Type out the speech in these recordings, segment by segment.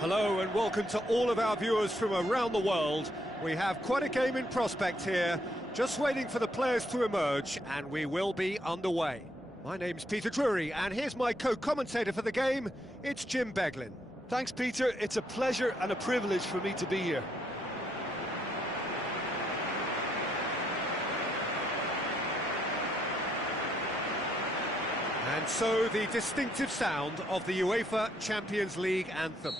Hello and welcome to all of our viewers from around the world. We have quite a game in prospect here, just waiting for the players to emerge, and we will be underway. My name's Peter Drury, and here's my co-commentator for the game, it's Jim Beglin. Thanks, Peter. It's a pleasure and a privilege for me to be here. And so the distinctive sound of the UEFA Champions League anthem.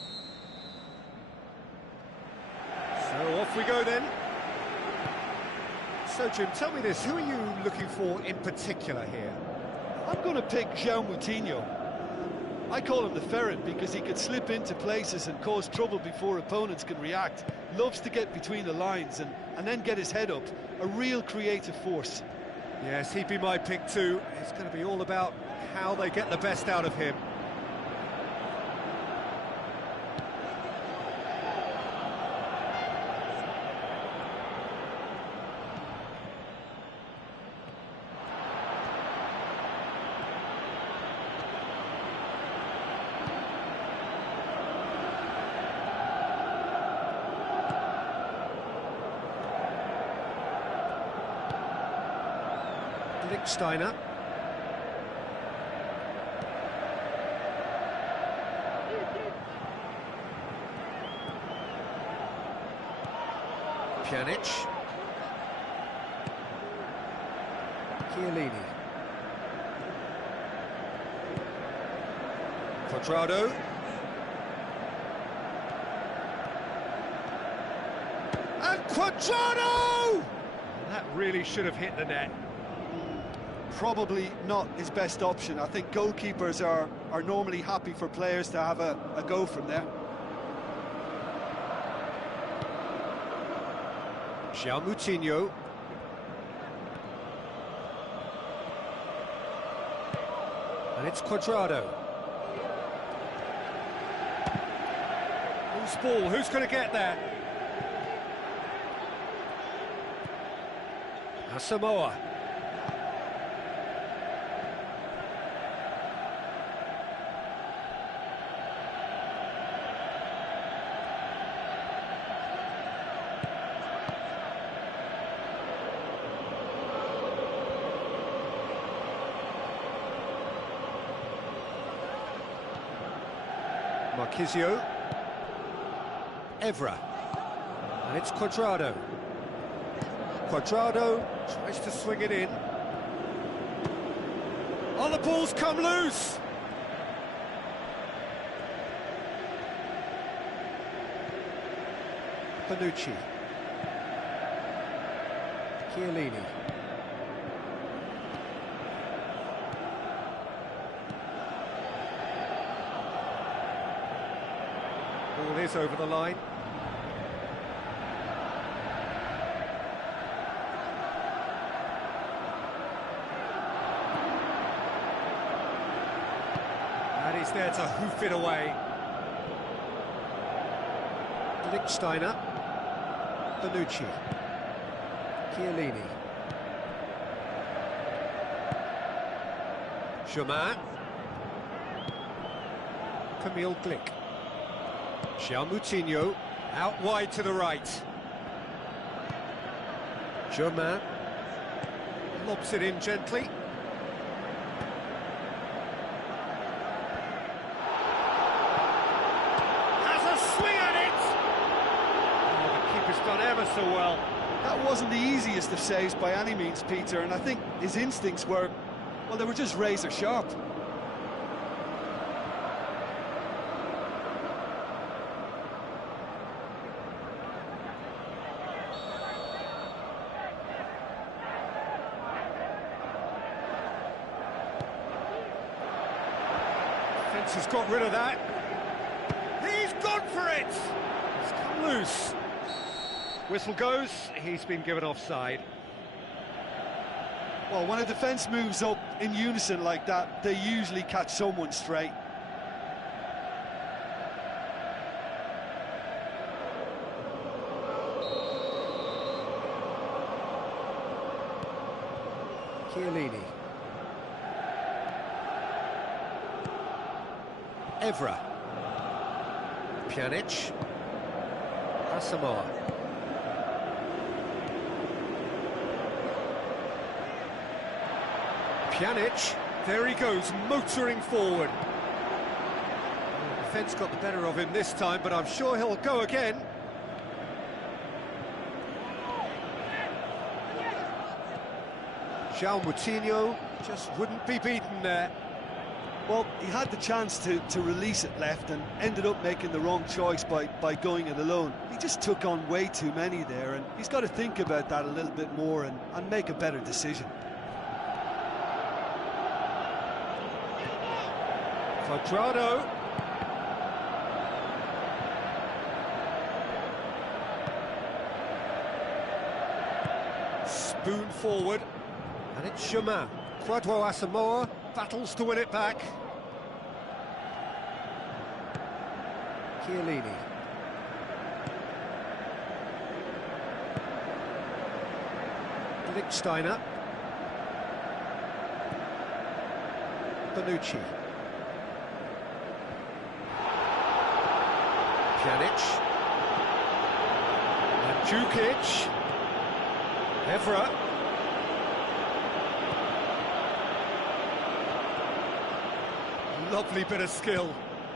So off we go then. So, Jim, tell me this, who are you looking for in particular here? I'm going to pick João Moutinho. I call him the ferret because he could slip into places and cause trouble before opponents can react. Loves to get between the lines and then get his head up. A real creative force. Yes, he'd be my pick too. It's going to be all about how they get the best out of him. Steiner. Pjanic. Chiellini. Quadrado. And Quadrado! That really should have hit the net. Probably not his best option. I think goalkeepers are normally happy for players to have a go from there. João Moutinho. And it's Quadrado. Loose ball, who's going to get there? Asamoah. Marquisio. Evra. And it's Quadrado. Quadrado tries to swing it in. Oh, the ball's come loose! Panucci. Chiellini. Ball is over the line. And he's there to hoof it away. Steiner. Panucci. Chiellini. Germain. Camille Glick. João Moutinho, out wide to the right. Germain lobs it in gently. Has a swing at it! Oh, the keeper's done ever so well. That wasn't the easiest of saves by any means, Peter, and I think his instincts were, well, they were just razor sharp. Has got rid of that. He's gone for it! It's come loose. Whistle goes, he's been given offside. Well, when a defence moves up in unison like that, they usually catch someone straight. Chiellini. Evra. Pjanic. Asamoah. Pjanic, there he goes, motoring forward. The defence got the better of him this time, but I'm sure he'll go again. João Moutinho just wouldn't be beaten there. Well, he had the chance to release it left and ended up making the wrong choice by going it alone. He just took on way too many there, and he's got to think about that a little bit more and make a better decision. Quadrado. Spoon forward, and it's Chemin. Quadro Asamoah battles to win it back. Chiellini. Lichtsteiner. Bonucci. Pjanic. Mandzukic. Evra. Lovely bit of skill.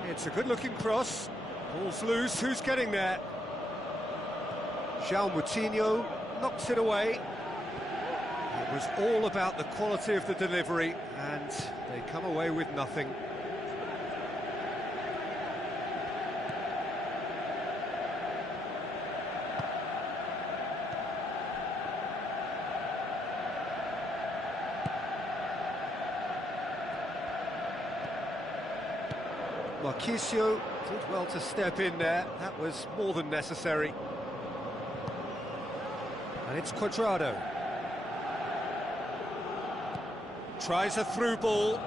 It's a good-looking cross. Ball's loose. Who's getting there? João Moutinho knocks it away. It was all about the quality of the delivery, and they come away with nothing. Marquisio did well to step in there. That was more than necessary. And it's Quadrado. Tries a through ball.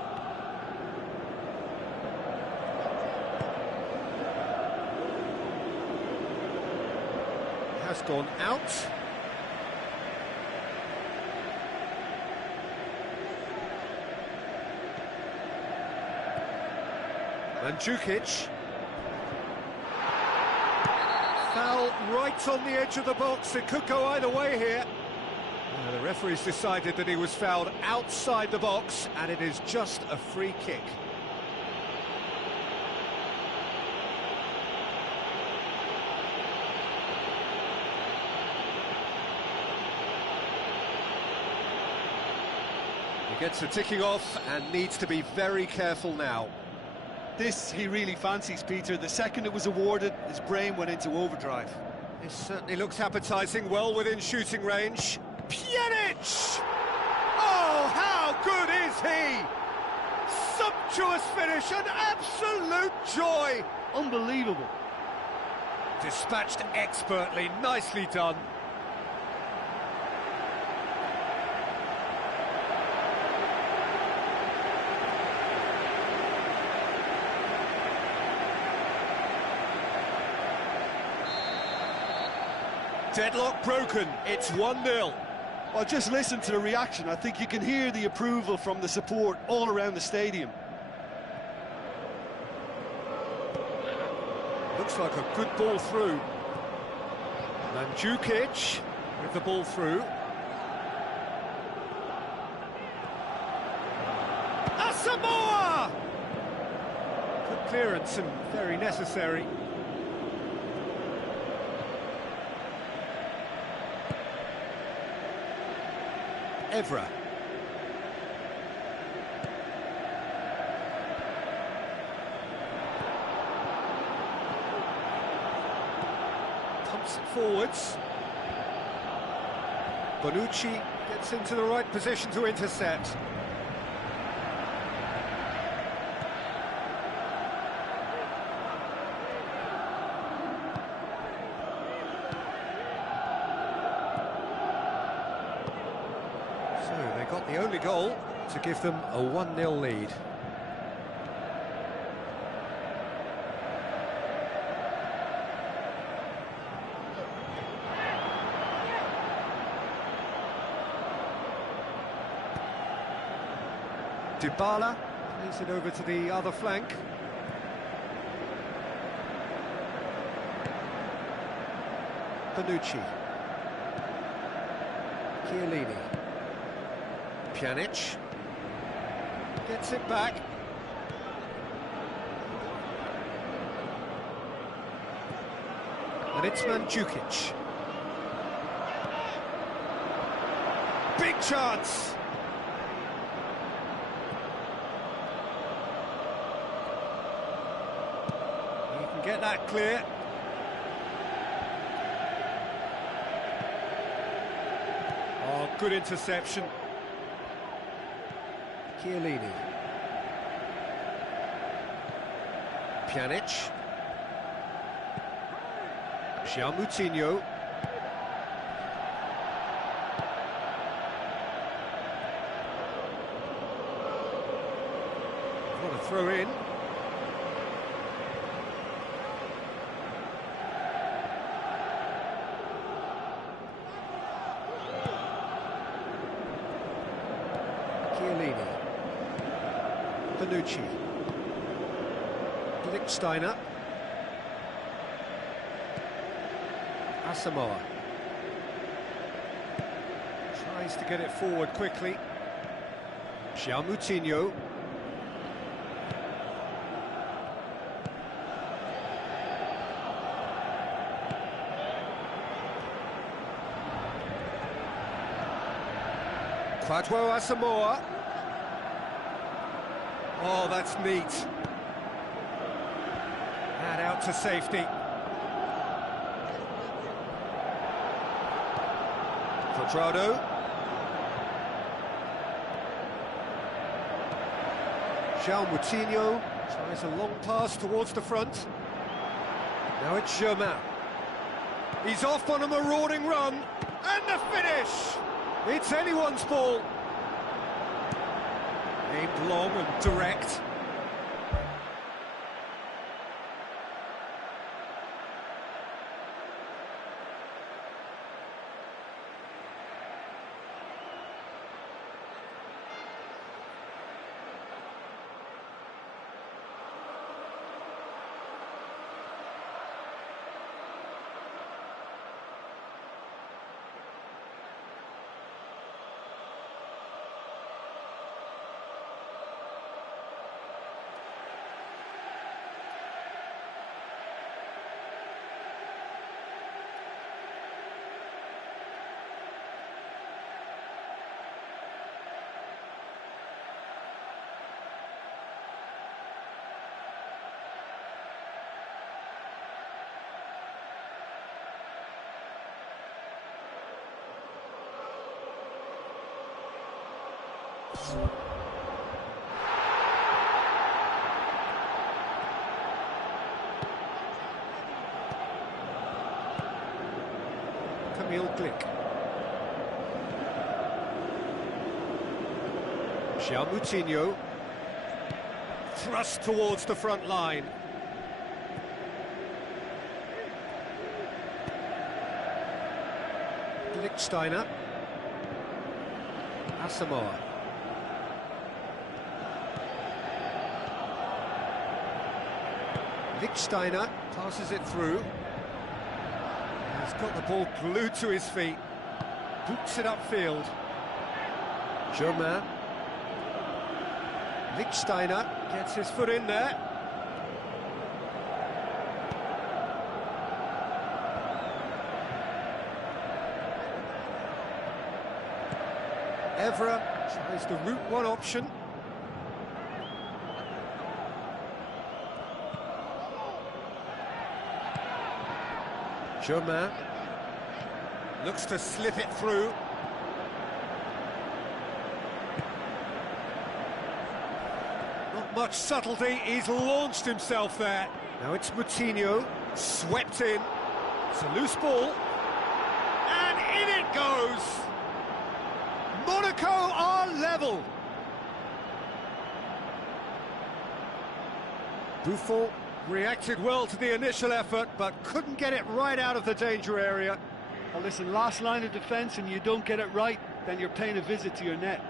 Has gone out. Mandzukic. Foul right on the edge of the box. It could go either way here. The referee's decided that he was fouled outside the box, and it is just a free kick. He gets the ticking off and needs to be very careful now. This he really fancies, Peter. The second it was awarded, his brain went into overdrive. This certainly looks appetising, well within shooting range. Pjanic! Oh, how good is he? Sumptuous finish, an absolute joy! Unbelievable. Dispatched expertly, nicely done. Deadlock broken, it's 1-0. Well, just listen to the reaction. I think you can hear the approval from the support all around the stadium. Looks like a good ball through. Mandzukic with the ball through. Asamoah! Good clearance and very necessary. Evra. Pumps it forwards. Bonucci gets into the right position to intercept. They got the only goal to give them a 1-0 lead. Dybala plays it over to the other flank. Bonucci. Chiellini. Pjanic gets it back. And it's Mandzukic. Big chance. get that clear. Oh, good interception. Chiellini. Pjanic. Moutinho. What a throw in. Chiellini. Bonucci. Lichtsteiner. Asamoah. Tries to get it forward quickly. Moutinho. Kwadwo Asamoah. Oh, that's neat. And out to safety. Quadrado. Moutinho tries a long pass towards the front. Now it's Germain. He's off on a marauding run. And the finish! It's anyone's ball. Aimed long and direct. Camille Glick. Moutinho. Thrust towards the front line. Lichtsteiner. Asamoah. Lichtsteiner passes it through. He's got the ball glued to his feet. Boots it upfield. Germain. Lichtsteiner gets his foot in there. Evra tries the route one option. Germain looks to slip it through. Not much subtlety, he's launched himself there. Now it's Moutinho, swept in. It's a loose ball. And in it goes! Monaco are level. Buffon reacted well to the initial effort, but couldn't get it right out of the danger area. Well, listen, last line of defence and you don't get it right, then you're paying a visit to your net.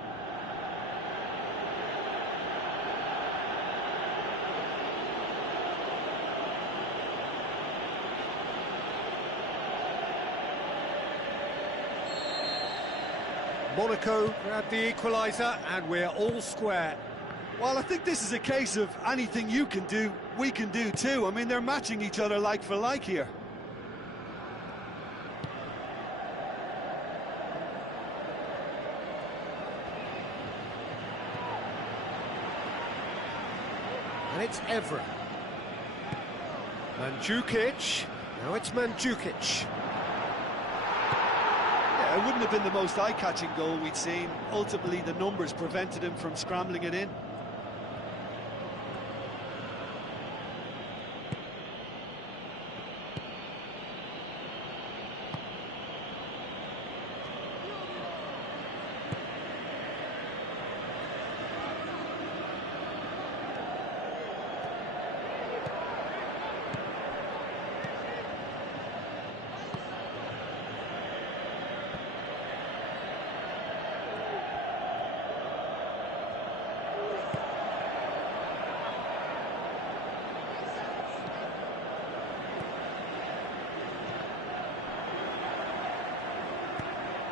Monaco grabbed the equaliser and we're all square. Well, I think this is a case of anything you can do, we can do too. I mean, they're matching each other like for like here. And it's Evra. Mandzukic. Now it's Mandzukic. Yeah, it wouldn't have been the most eye-catching goal we'd seen. Ultimately, the numbers prevented him from scrambling it in.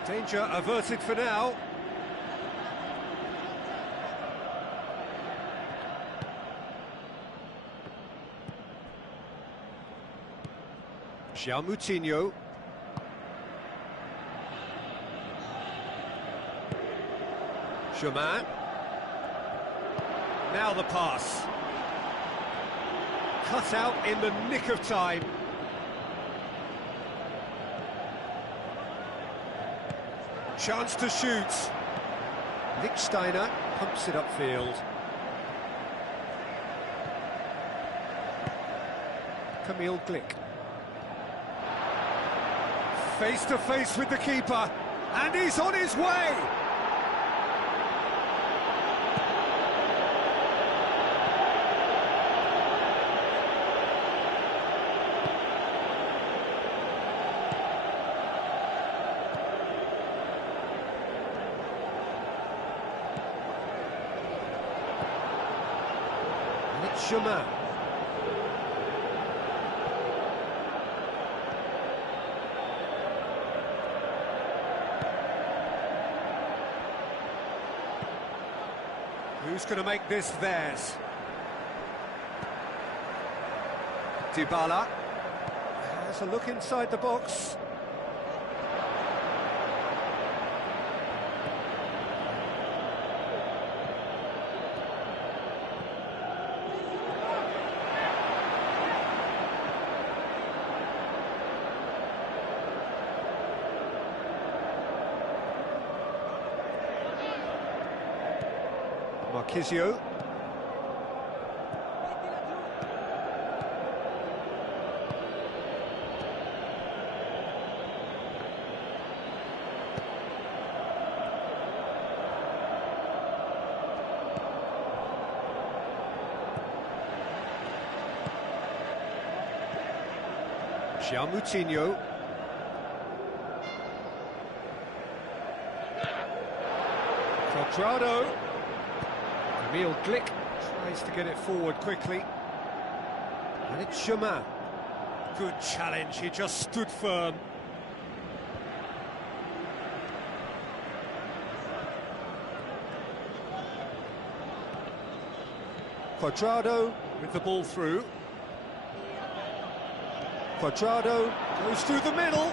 Danger averted for now. Moutinho. Germain. Now the pass. Cut out in the nick of time. Chance to shoot. Lichtsteiner pumps it upfield. Camille Glick. Face to face with the keeper, and he's on his way! Germain. Who's going to make this theirs? Dybala has a look inside the box. Marquisio. Moutinho. Quadrado. Camille Glick tries to get it forward quickly. And it's Germain. Good challenge, he just stood firm. Quadrado with the ball through. Quadrado goes through the middle.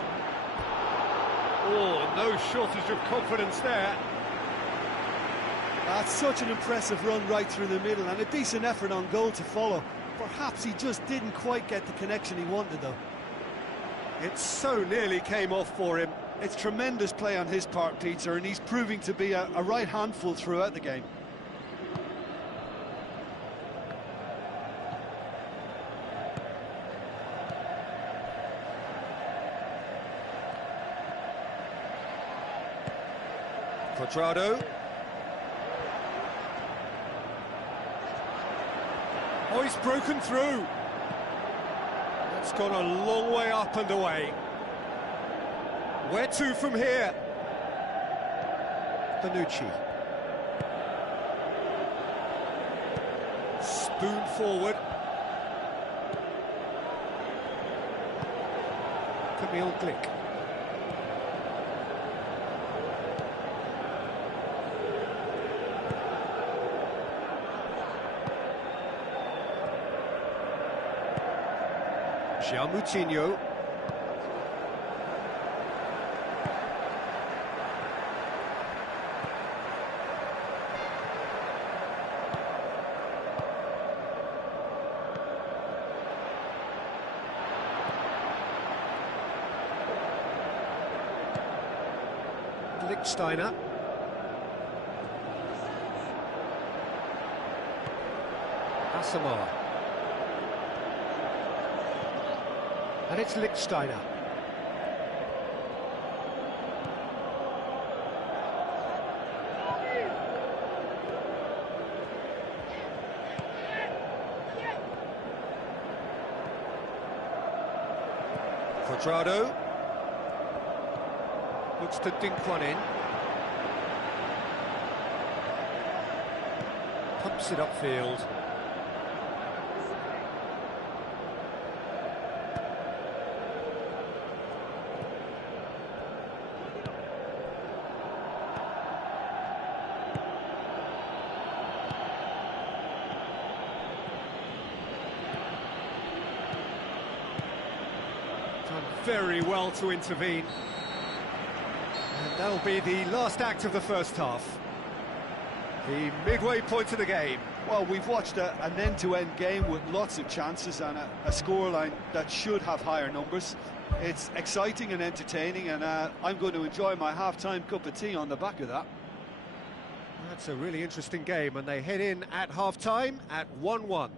Oh, no shortage of confidence there. That's such an impressive run right through the middle, and a decent effort on goal to follow. Perhaps he just didn't quite get the connection he wanted, though. It so nearly came off for him. It's tremendous play on his part, Peter, and he's proving to be a right handful throughout the game. Quadrado. Oh, he's broken through. That's gone a long way up and away. Where to from here? Bonucci. Spoon forward. Camille Glick. Moutinho. Lichtsteiner. Asamoah. And it's Lichtsteiner. Quadrado. Looks to dink one in. Pumps it upfield. Done very well to intervene. And that'll be the last act of the first half. The midway point of the game. Well, we've watched an end-to-end game with lots of chances and a scoreline that should have higher numbers. It's exciting and entertaining, and I'm going to enjoy my half-time cup of tea on the back of that. That's a really interesting game, and they head in at half-time at 1-1.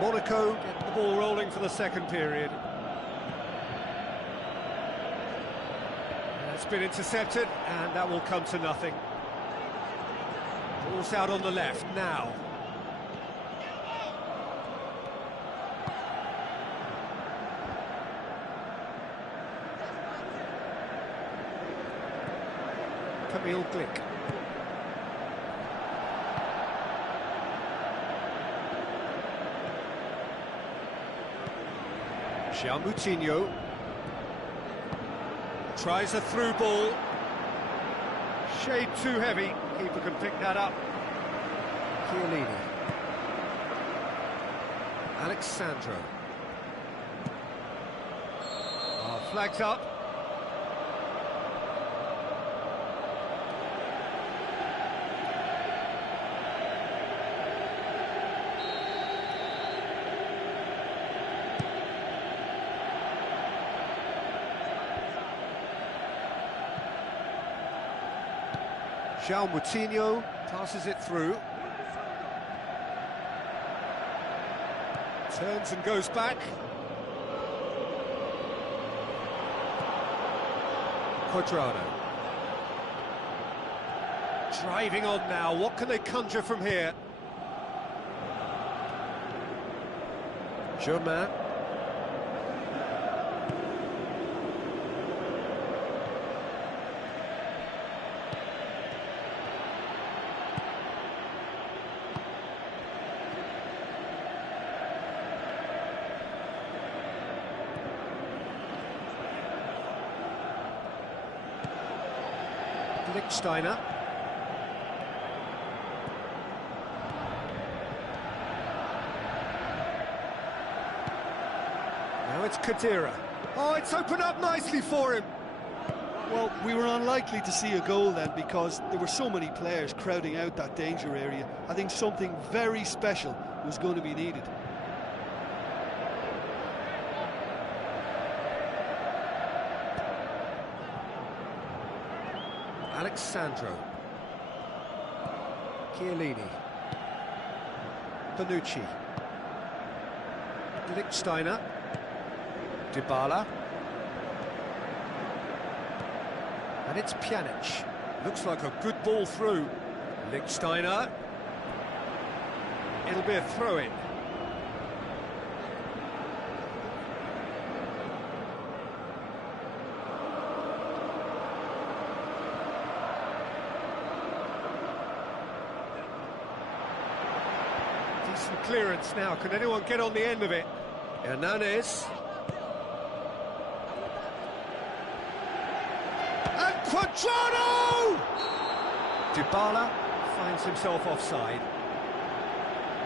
Monaco get the ball rolling for the second period. It's been intercepted, and that will come to nothing. Ball's out on the left now. Camille Glick. Moutinho tries a through ball. Shade too heavy. Keeper can pick that up. Chiellini. Alexandro. Flags up. Moutinho passes it through. Turns and goes back. Quadrado. Driving on now, what can they conjure from here? Germain. Steiner. Now it's Kadira. Oh, it's opened up nicely for him. Well, we were unlikely to see a goal then because there were so many players crowding out that danger area. I think something very special was going to be needed. Alexandro. Chiellini. Bonucci. Steiner. Dybala. And it's Pjanic. Looks like a good ball through. Steiner. It'll be a throw-in. Decent clearance now. Can anyone get on the end of it? Hernanes. And Quadrado! Dybala finds himself offside.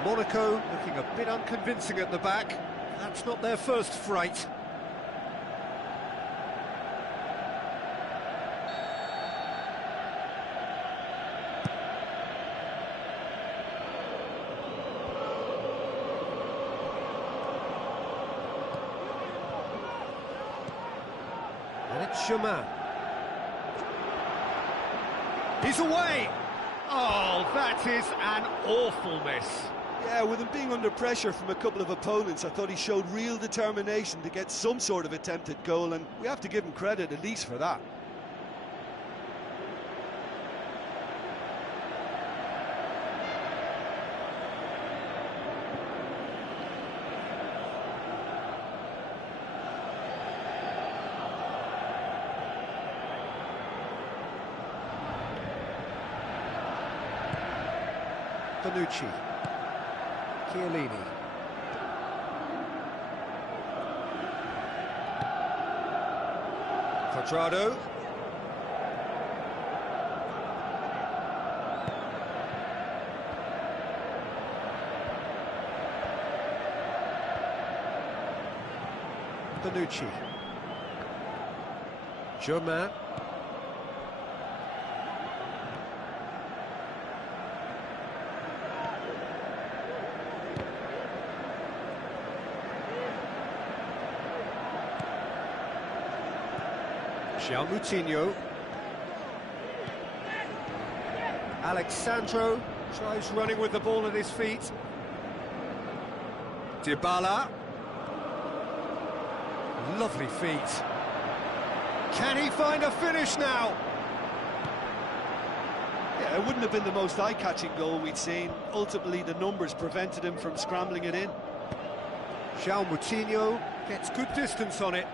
Monaco looking a bit unconvincing at the back. That's not their first fright. And it's Germain. He's away! Oh, that is an awful miss. Yeah, with him being under pressure from a couple of opponents, I thought he showed real determination to get some sort of attempt at goal, and we have to give him credit at least for that. Bonucci. Chiellini. Quadrado. Bonucci. Germain. Moutinho. Alexandro tries running with the ball at his feet. Dybala. Lovely feet. Can he find a finish now? Yeah, it wouldn't have been the most eye-catching goal we'd seen. Ultimately, the numbers prevented him from scrambling it in. Moutinho gets good distance on it.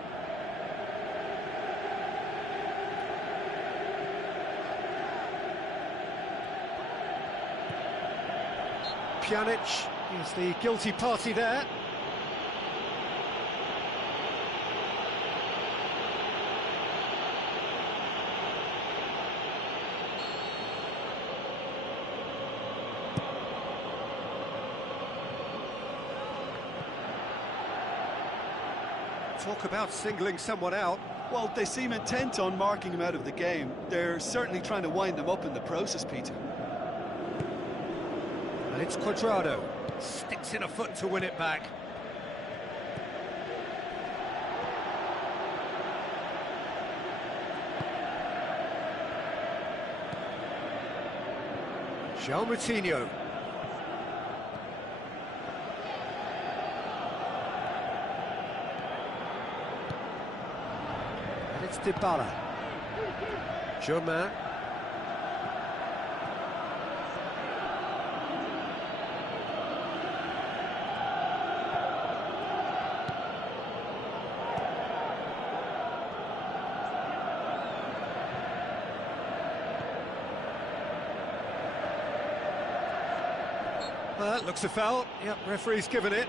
Pjanic is the guilty party there. Talk about singling someone out. Well, they seem intent on marking him out of the game. They're certainly trying to wind him up in the process, Peter. And it's Quadrado. Sticks in a foot to win it back. Moutinho. And it's Dybala. Germain. Looks a foul. Yep, referee's given it.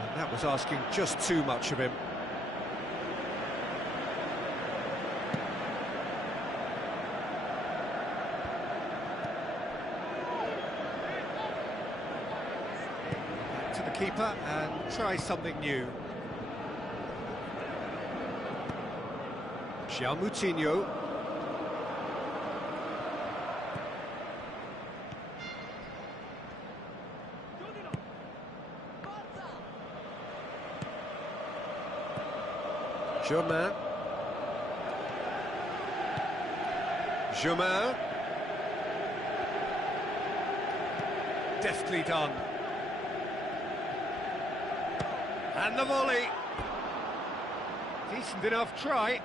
And that was asking just too much of him. Back to the keeper and try something new. Moutinho. Germain. Germain. Deftly done. And the volley. Decent enough try.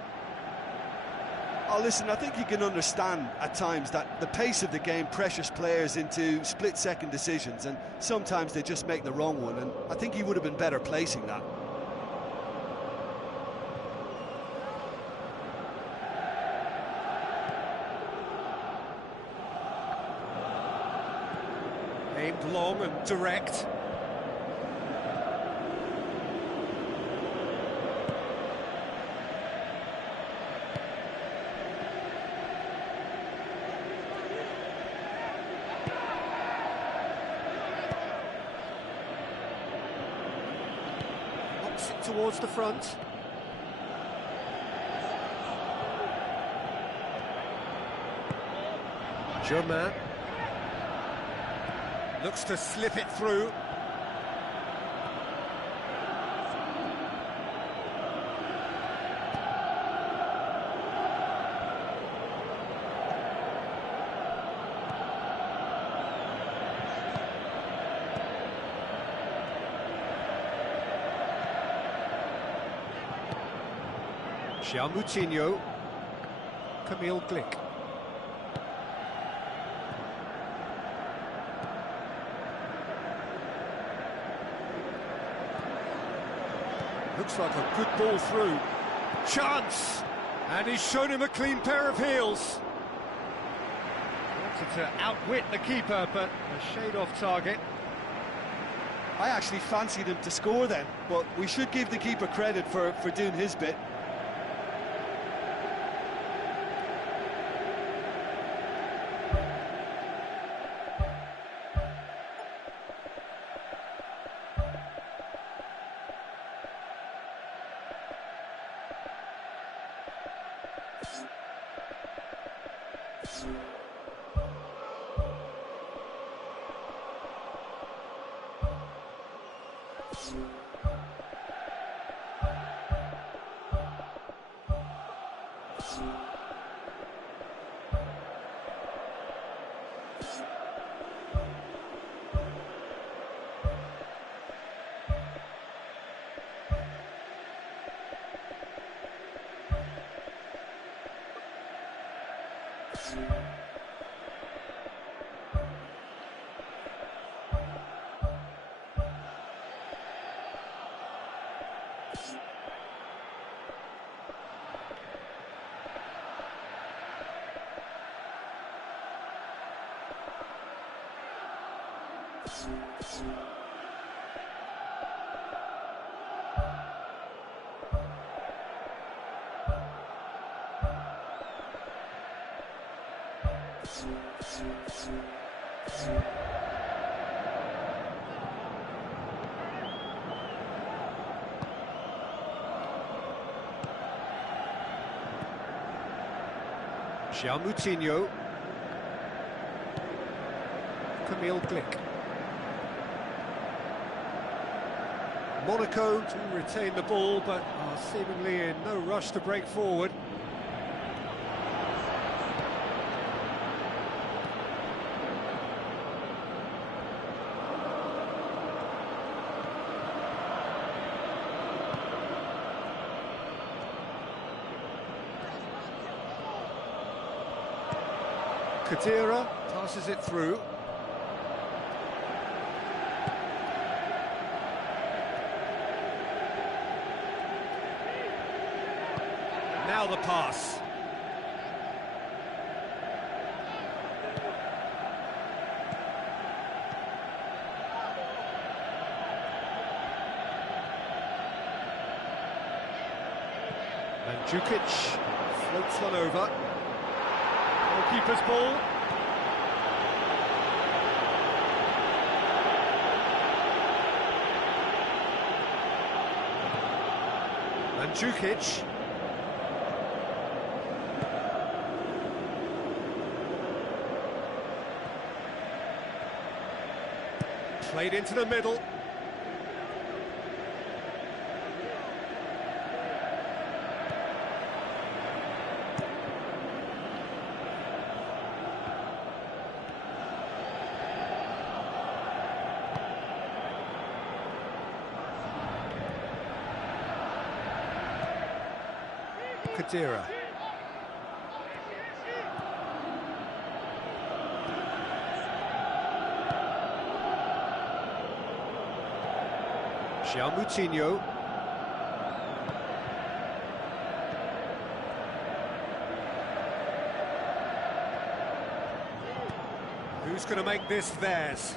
Oh, listen, I think you can understand at times that the pace of the game pressures players into split-second decisions, and sometimes they just make the wrong one, and I think he would have been better placing that. Aimed long and direct. Towards the front. Germain looks to slip it through. Moutinho, Camille Glick. Looks like a good ball through. Chance! And he's shown him a clean pair of heels. Wanted to outwit the keeper, but a shade off target. I actually fancied him to score then, but we should give the keeper credit for doing his bit. Moutinho, Camille Glick. Monaco to retain the ball, but are seemingly in no rush to break forward. Kadira passes it through. Now the pass. Mandzukic floats one over. Goalkeeper's ball. Mandzukic. Played into the middle. Kadira. Moutinho. Who's going to make this theirs?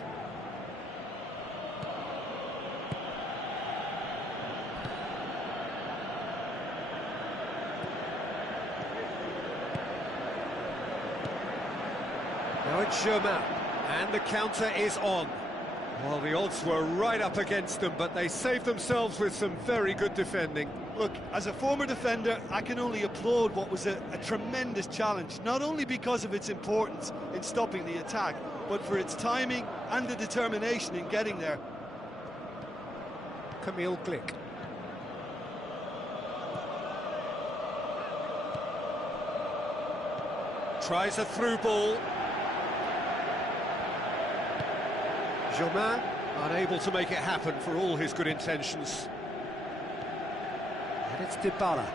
Now it's Germain, and the counter is on. Well, the odds were right up against them, but they saved themselves with some very good defending. Look, as a former defender, I can only applaud what was a tremendous challenge, not only because of its importance in stopping the attack, but for its timing and the determination in getting there. Camille Glick. Tries a through ball. Germain unable to make it happen for all his good intentions. And it's Dybala.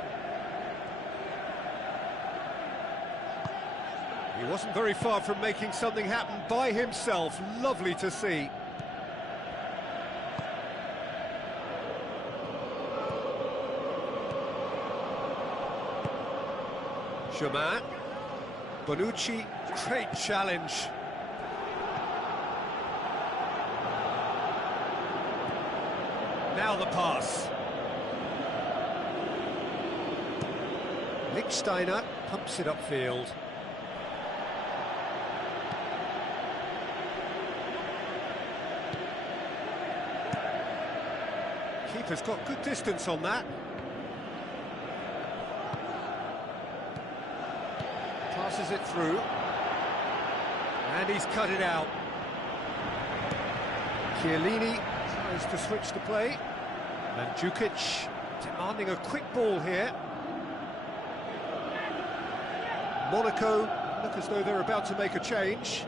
He wasn't very far from making something happen by himself. Lovely to see. Germain. Bonucci, great challenge. Now the pass. Lichtsteiner pumps it upfield. Keeper's got good distance on that. Passes it through. And he's cut it out. Chiellini tries to switch the play. Mandzukic demanding a quick ball here. Monaco look as though they're about to make a change.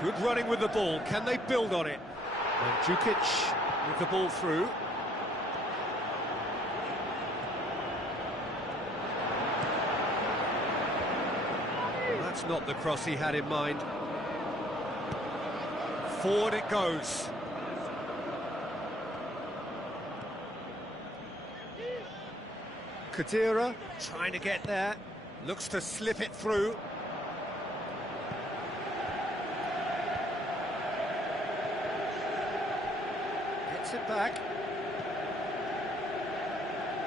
Good running with the ball. Can they build on it? Mandzukic with the ball through. That's not the cross he had in mind. Forward it goes. Kadira trying to get there. Looks to slip it through. It back.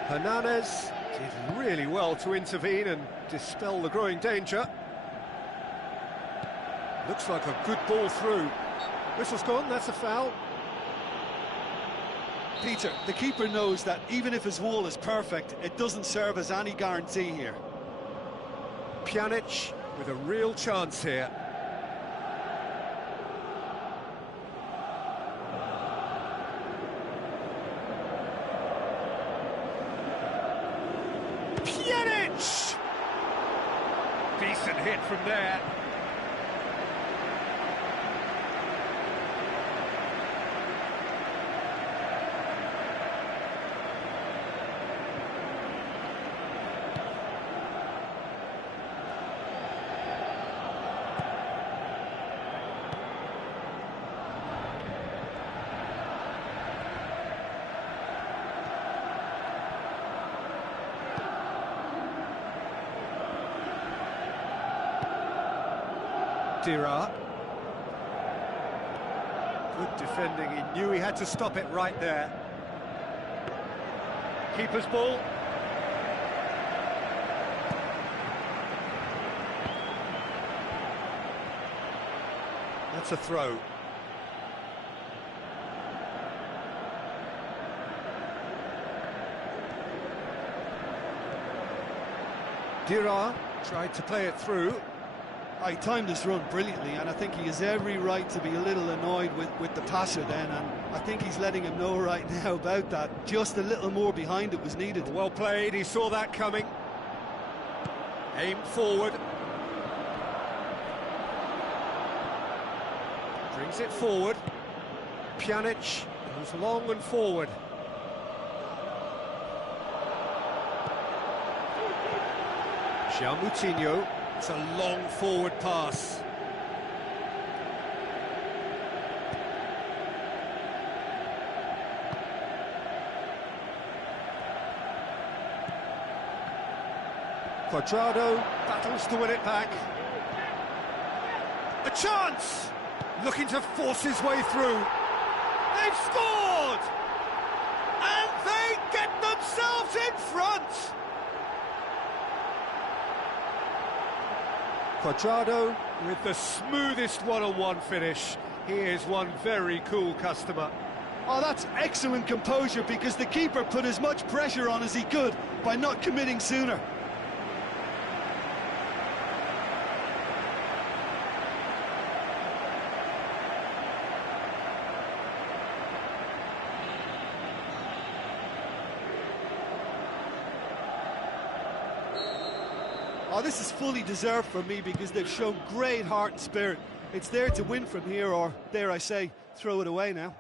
Hernandez did really well to intervene and dispel the growing danger. Looks like a good ball through. Whistle's gone, that's a foul. Peter, the keeper knows that even if his wall is perfect, it doesn't serve as any guarantee here. Pjanic with a real chance here. Excellent hit from there. Good defending, he knew he had to stop it right there. Keeper's ball. That's a throw. Dira tried to play it through. He timed this run brilliantly, and I think he has every right to be a little annoyed with the passer then, and I think he's letting him know right now about that. Just a little more behind it was needed. Well played, he saw that coming. Aimed forward. Brings it forward. Pjanic goes long and forward. Moutinho. It's a long forward pass. Cuadrado battles to win it back. A chance! Looking to force his way through. They've scored! And they get themselves in front! Cuadrado with the smoothest one-on-one finish. He is one very cool customer. Oh, that's excellent composure, because the keeper put as much pressure on as he could by not committing sooner. Oh, this is fully deserved for me, because they've shown great heart and spirit. It's there to win from here, or, dare I say, throw it away now.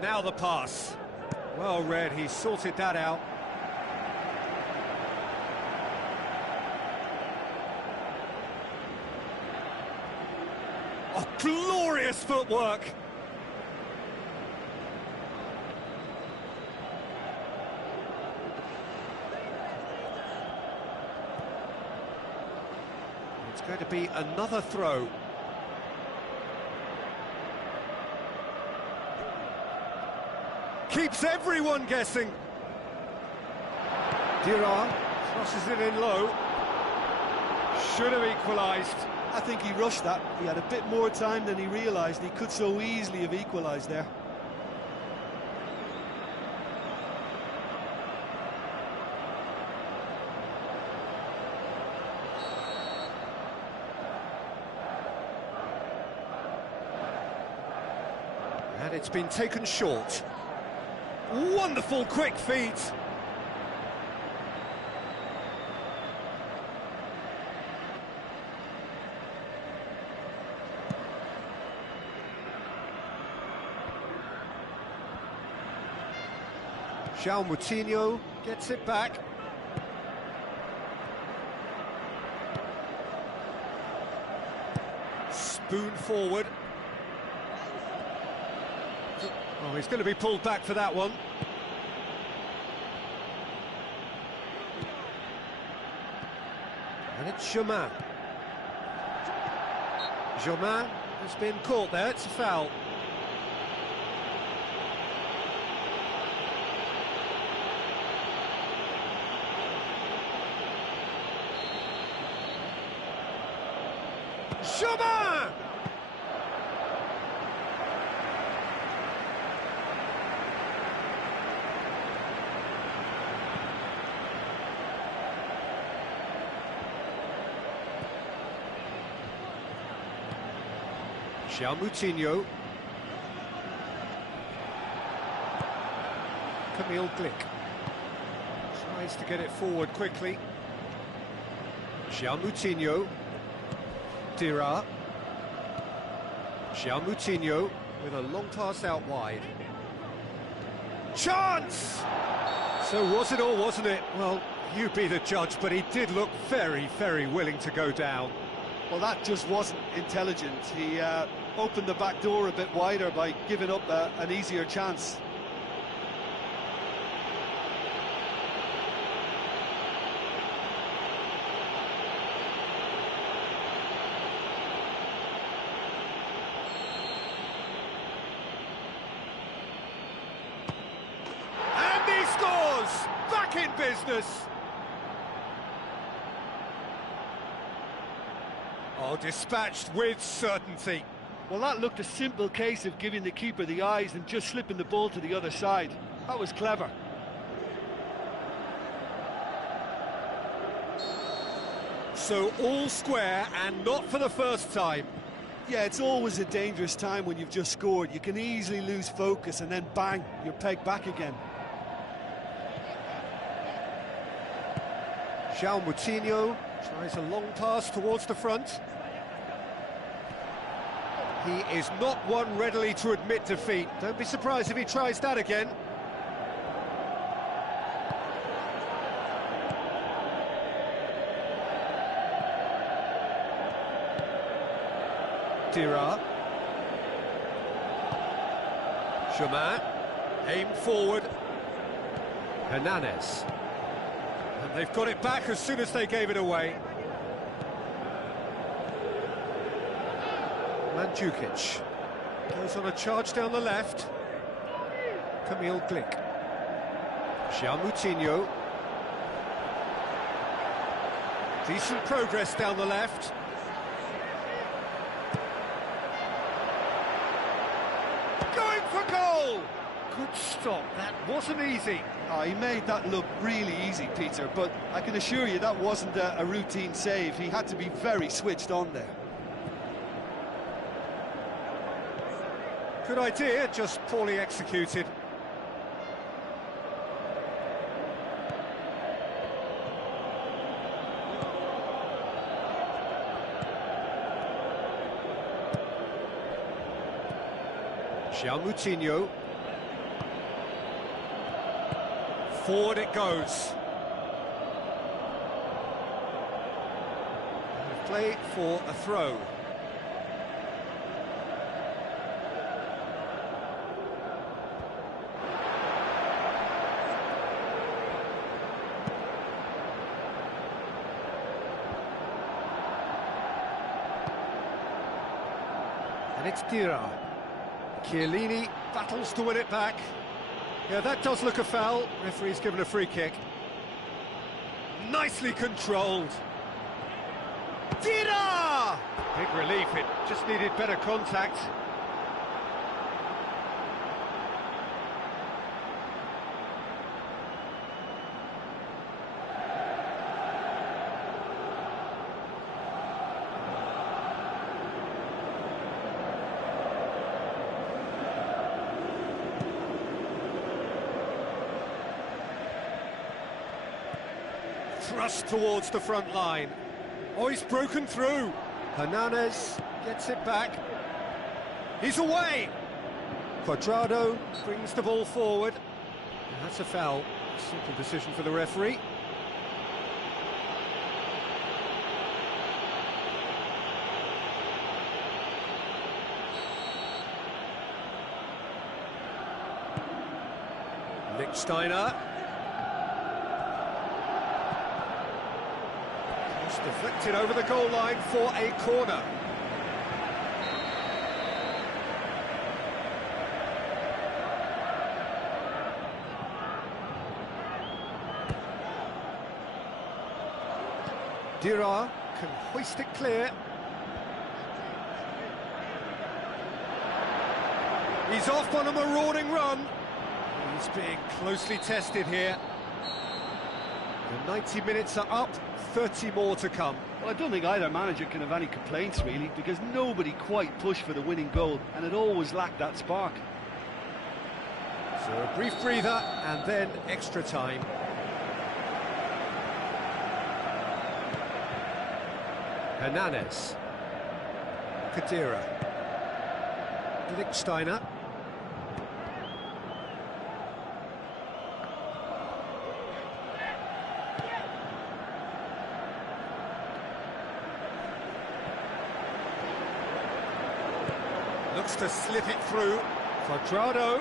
Now the pass. Well read, he sorted that out. Oh, glorious footwork! It's going to be another throw. Keeps everyone guessing. Dirard crosses it in low. Should have equalised. I think he rushed that. He had a bit more time than he realised. He could so easily have equalised there. And it's been taken short. Wonderful quick feet. João Moutinho gets it back. Spoon forward. Oh, he's going to be pulled back for that one. And it's Germain. Germain has been caught there, it's a foul. Germain! João Moutinho. Camille Glick tries to get it forward quickly. João Moutinho. Dirard. João Moutinho with a long pass out wide. Chance! So was it or wasn't it? Well, you be the judge, but he did look very, very willing to go down. Well, that just wasn't intelligent. He opened the back door a bit wider by giving up an easier chance. And he scores! Back in business! Oh, dispatched with certainty. Well, that looked a simple case of giving the keeper the eyes and just slipping the ball to the other side. That was clever. So all square, and not for the first time. Yeah, it's always a dangerous time when you've just scored. You can easily lose focus and then bang, you're pegged back again. João Moutinho tries a long pass towards the front. He is not one readily to admit defeat. Don't be surprised if he tries that again. Dirard. Germain. Aimed forward. Hernandez. And they've got it back as soon as they gave it away. Mandzukic goes on a charge down the left. Camille Glick. João Moutinho. Decent progress down the left. Going for goal! Good stop, that wasn't easy. Oh, he made that look really easy, Peter, but I can assure you that wasn't a routine save. He had to be very switched on there. Good idea, just poorly executed. Moutinho. Forward it goes. Play for a throw. And it's Dira. Chiellini battles to win it back. Yeah, that does look a foul. Referee's given a free kick. Nicely controlled. Dira! Big relief, it just needed better contact. Thrust towards the front line. Oh, he's broken through. Hernandez gets it back. He's away. Cuadrado brings the ball forward. And that's a foul. Simple decision for the referee. Lichtsteiner. Deflected over the goal line for a corner. Dira can hoist it clear. He's off on a marauding run. He's being closely tested here. The 90 minutes are up, 30 more to come. Well, I don't think either manager can have any complaints, really, because nobody quite pushed for the winning goal, and it always lacked that spark. So a brief breather, and then extra time. Hernandez. Kadira. Lichtsteiner. Looks to slip it through. Cuadrado.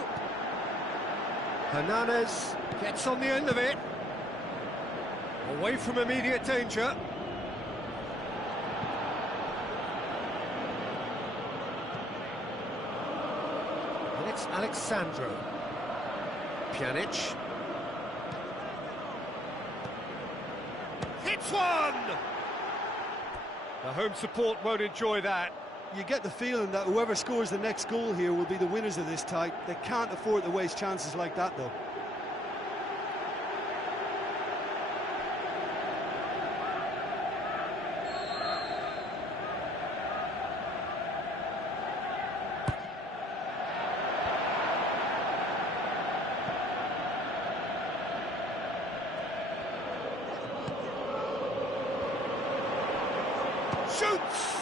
Hernandez gets on the end of it. Away from immediate danger. And it's Alexandro. Pjanic. Hits one! The home support won't enjoy that. You get the feeling that whoever scores the next goal here will be the winners of this tie. They can't afford to waste chances like that, though. Shoots!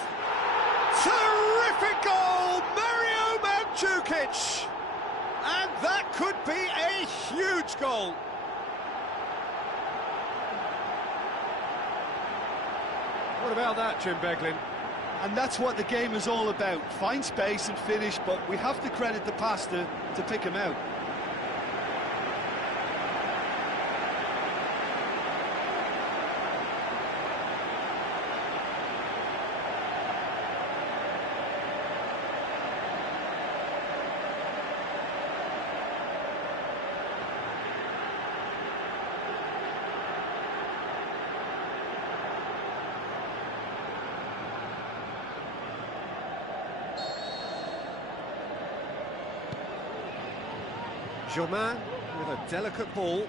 Terrific goal, Mario Mandzukic! And that could be a huge goal. What about that, Jim Beglin? And that's what the game is all about. Find space and finish, but we have to credit the pass to pick him out. Germain with a delicate ball.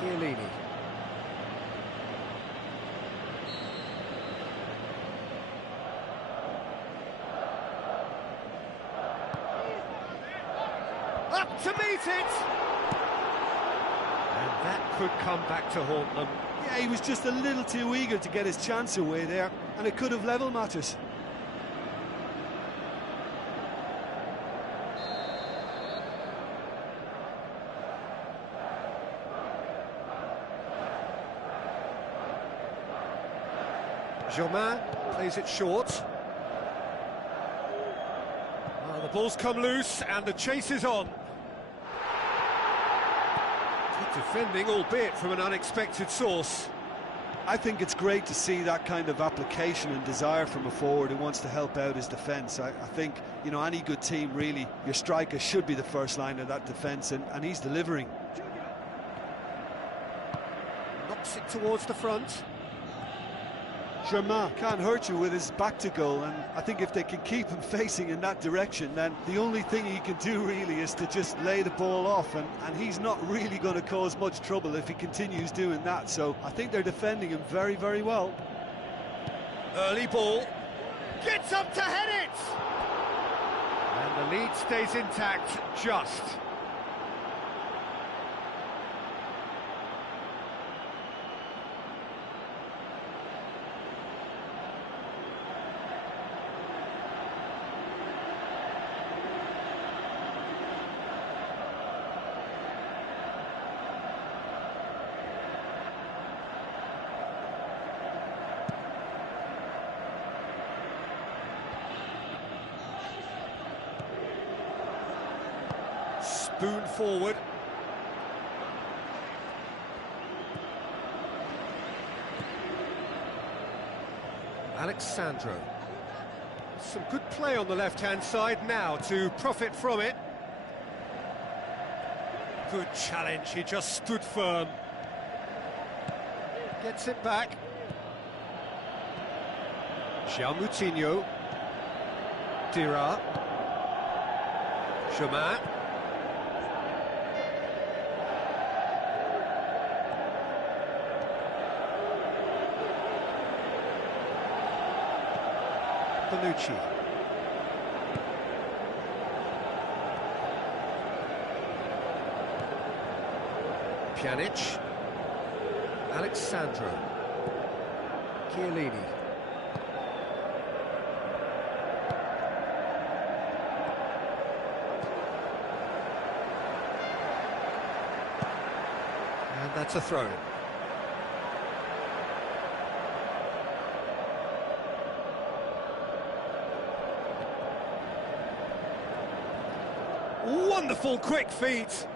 Chiellini. Up to meet it! And that could come back to haunt them. Yeah, he was just a little too eager to get his chance away there, and it could have level matters. Germain plays it short. The ball's come loose and the chase is on. Good defending, albeit from an unexpected source. I think it's great to see that kind of application and desire from a forward who wants to help out his defence. I think, you know, any good team, really, your striker should be the first line of that defence, and he's delivering. Knocks it towards the front. Germain can't hurt you with his back to goal, and I think if they can keep him facing in that direction, then the only thing he can do really is to just lay the ball off, and he's not really going to cause much trouble if he continues doing that. So I think they're defending him very, very well. Early ball. Gets up to head it! And the lead stays intact, just. Spoon forward. Alexandro. Some good play on the left-hand side now to profit from it. Good challenge, he just stood firm. Gets it back. Moutinho. Dira. Germain. Bonucci. Pjanic. Alexandro. Chiellini. And that's a throw. Wonderful quick feet.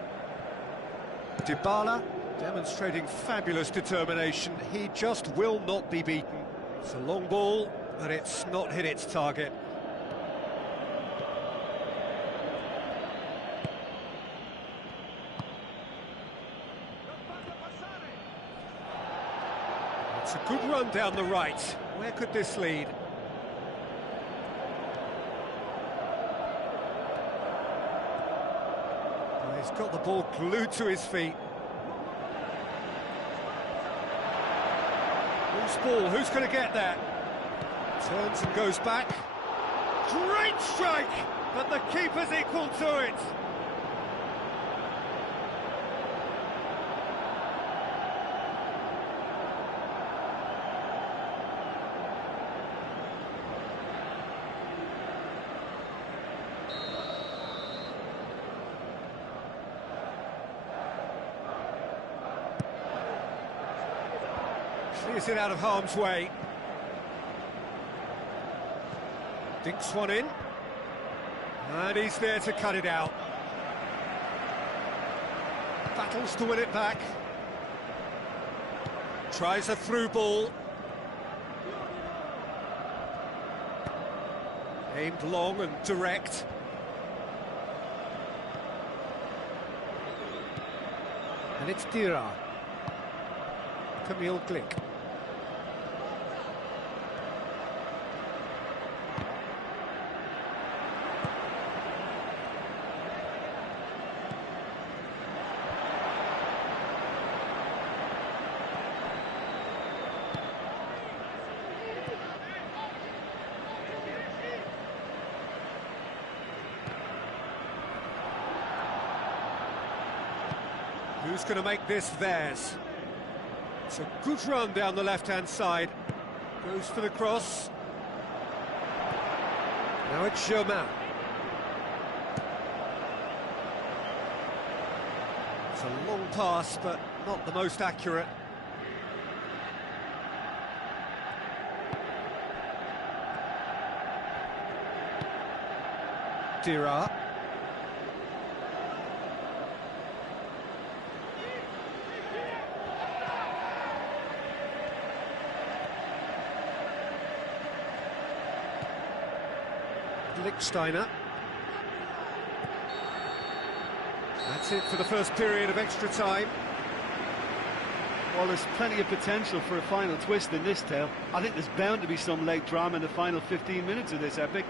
Dybala demonstrating fabulous determination. He just will not be beaten. It's a long ball, but it's not hit its target. It's a good run down the right. Where could this lead? He's got the ball glued to his feet. Loose ball, who's going to get that? Turns and goes back. Great strike, but the keeper's equal to it. Clears it out of harm's way. Dinks one in. And he's there to cut it out. Battles to win it back. Tries a through ball. Aimed long and direct. And it's Dira. Camille Glick. Who's going to make this theirs? It's a good run down the left-hand side. Goes for the cross. Now it's Germain. It's a long pass, but not the most accurate. Dira. Lichtsteiner. That's it for the first period of extra time. Well, there's plenty of potential for a final twist in this tale. I think there's bound to be some late drama in the final 15 minutes of this epic.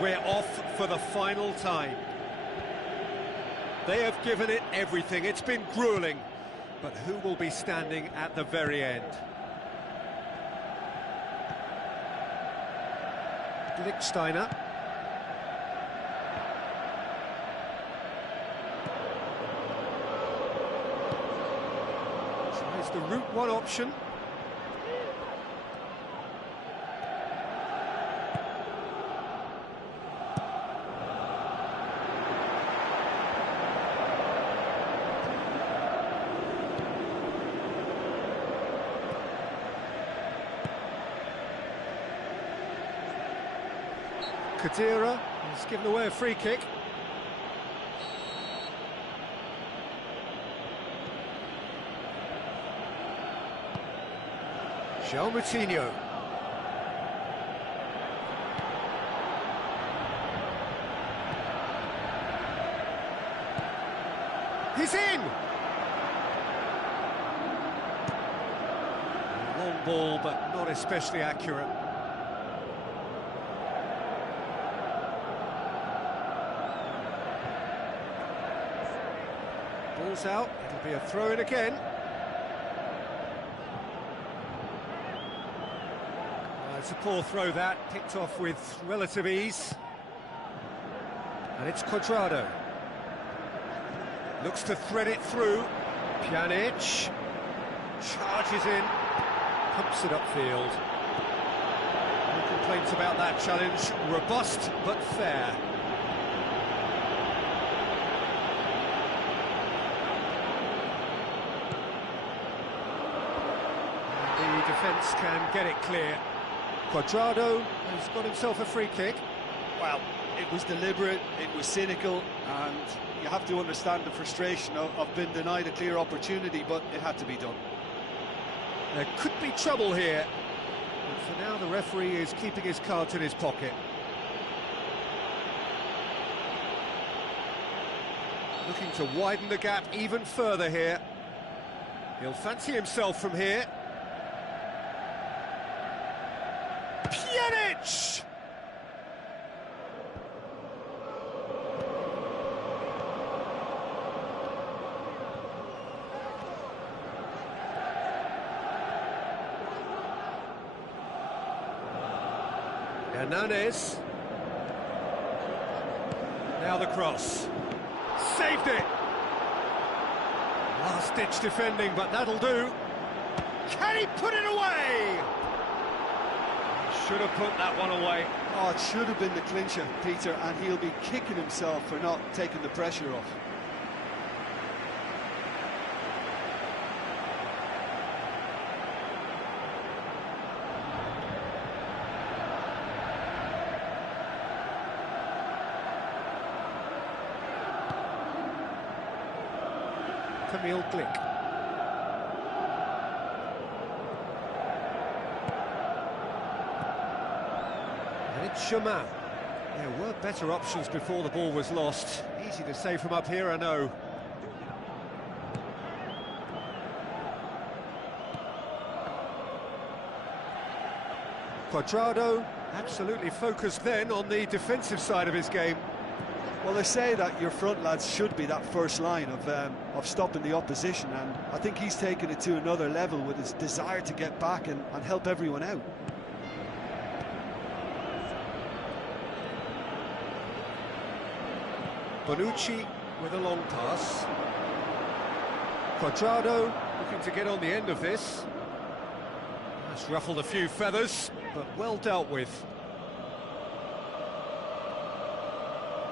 We're off for the final time. They have given it everything. It's been gruelling. But who will be standing at the very end? Lichtsteiner. Tries the route one option. Kadira has given away a free kick. João Moutinho. He's in! Long ball, but not especially accurate. Ball's out, it'll be a throw-in again. It's a poor throw that, picked off with relative ease. And it's Cuadrado. Looks to thread it through. Pjanic charges in, pumps it upfield. No complaints about that challenge. Robust but fair. And the defence can get it clear. Cuadrado has got himself a free kick. Well, it was deliberate, it was cynical, and you have to understand the frustration of being denied a clear opportunity, but it had to be done. There could be trouble here, but for now the referee is keeping his cards in his pocket. Looking to widen the gap even further here. He'll fancy himself from here. Pjanic! Hernandez. Now the cross. Saved it! Last-ditch defending, but that'll do. Can he put it away? Should have put that one away. Oh, it should have been the clincher, Peter, and he'll be kicking himself for not taking the pressure off. Camille Glick. And it's Chamin. There were better options before the ball was lost. Easy to say from up here, I know. Cuadrado, absolutely focused then on the defensive side of his game. Well, they say that your front lads should be that first line of stopping the opposition, and I think he's taken it to another level with his desire to get back and help everyone out. Bonucci with a long pass. Cuadrado looking to get on the end of this. That's ruffled a few feathers, but well dealt with.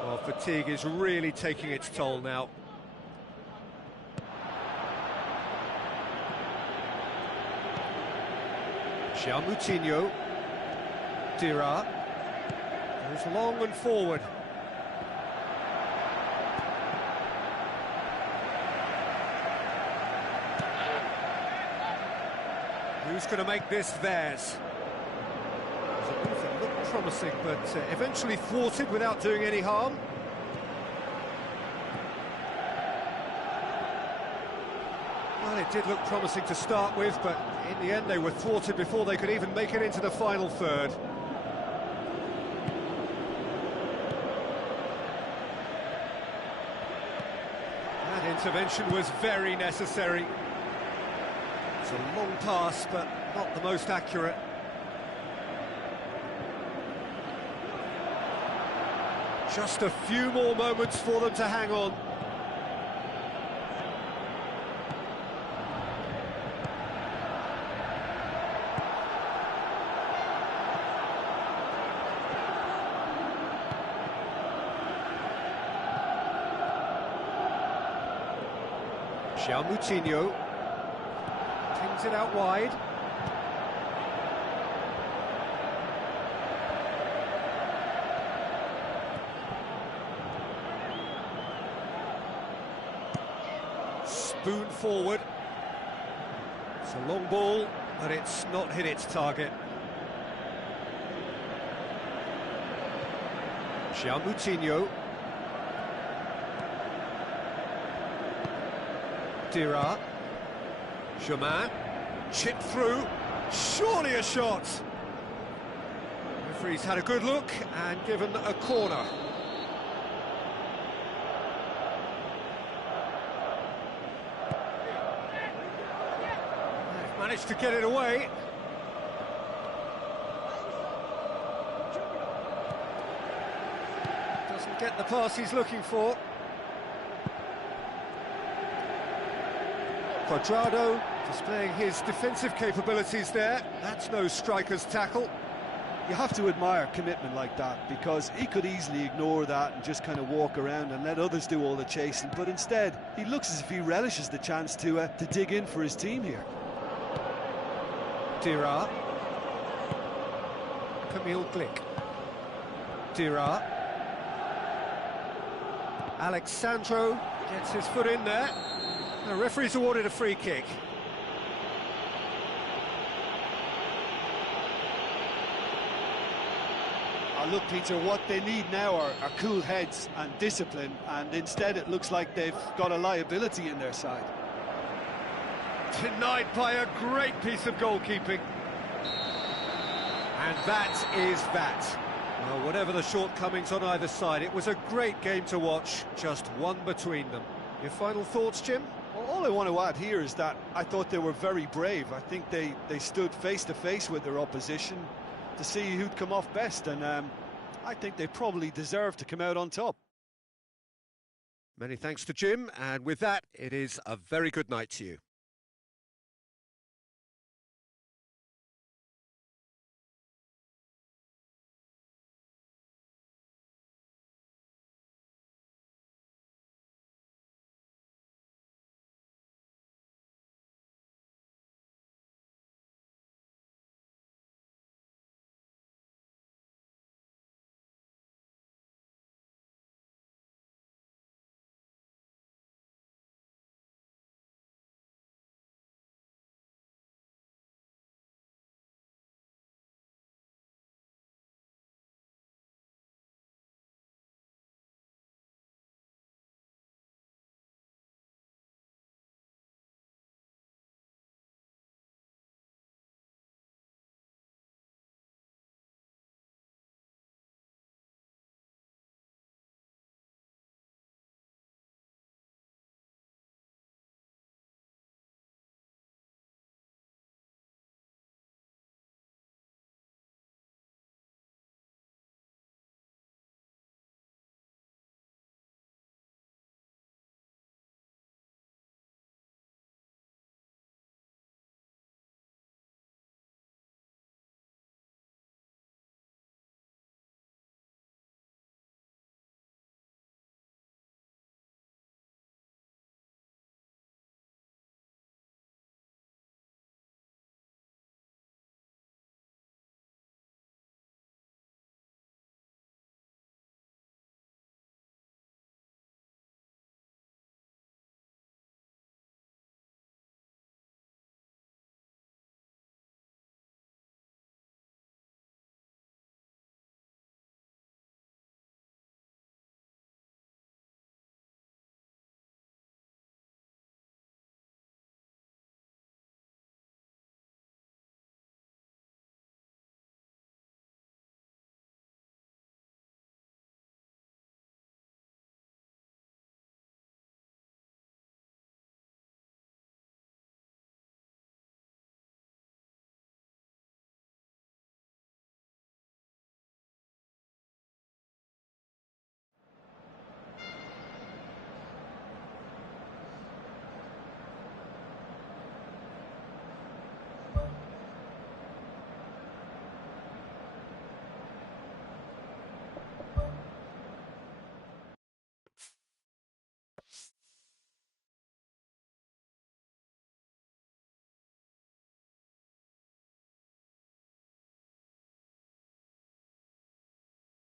Well, fatigue is really taking its toll now. João Moutinho. Dira. Goes long and forward. Who's going to make this theirs? It looked promising, but eventually thwarted without doing any harm. Well, it did look promising to start with, but in the end they were thwarted before they could even make it into the final third. intervention was very necessary. It's a long pass, but not the most accurate. Just a few more moments for them to hang on. Moutinho pings it out wide. Spoon forward. It's a long ball, but it's not hit its target. Moutinho. Dira. Germain. Chipped through. Surely a shot. Referee's had a good look and given a corner. They've managed to get it away. Doesn't get the pass he's looking for. Cuadrado displaying his defensive capabilities there. That's no striker's tackle. You have to admire commitment like that, because he could easily ignore that and just kind of walk around and let others do all the chasing, but instead he looks as if he relishes the chance to dig in for his team here. Dira. Camille Glick. Dira. Alexandro gets his foot in there. The referee's awarded a free kick. Look, Peter, what they need now are cool heads and discipline, and instead it looks like they've got a liability in their side. Denied by a great piece of goalkeeping. And that is that. Well, whatever the shortcomings on either side, it was a great game to watch, just one between them. Your final thoughts, Jim? Well, all I want to add here is that I thought they were very brave. I think they stood face to face with their opposition to see who'd come off best, and I think they probably deserve to come out on top. Many thanks to Jim, and with that, it is a very good night to you.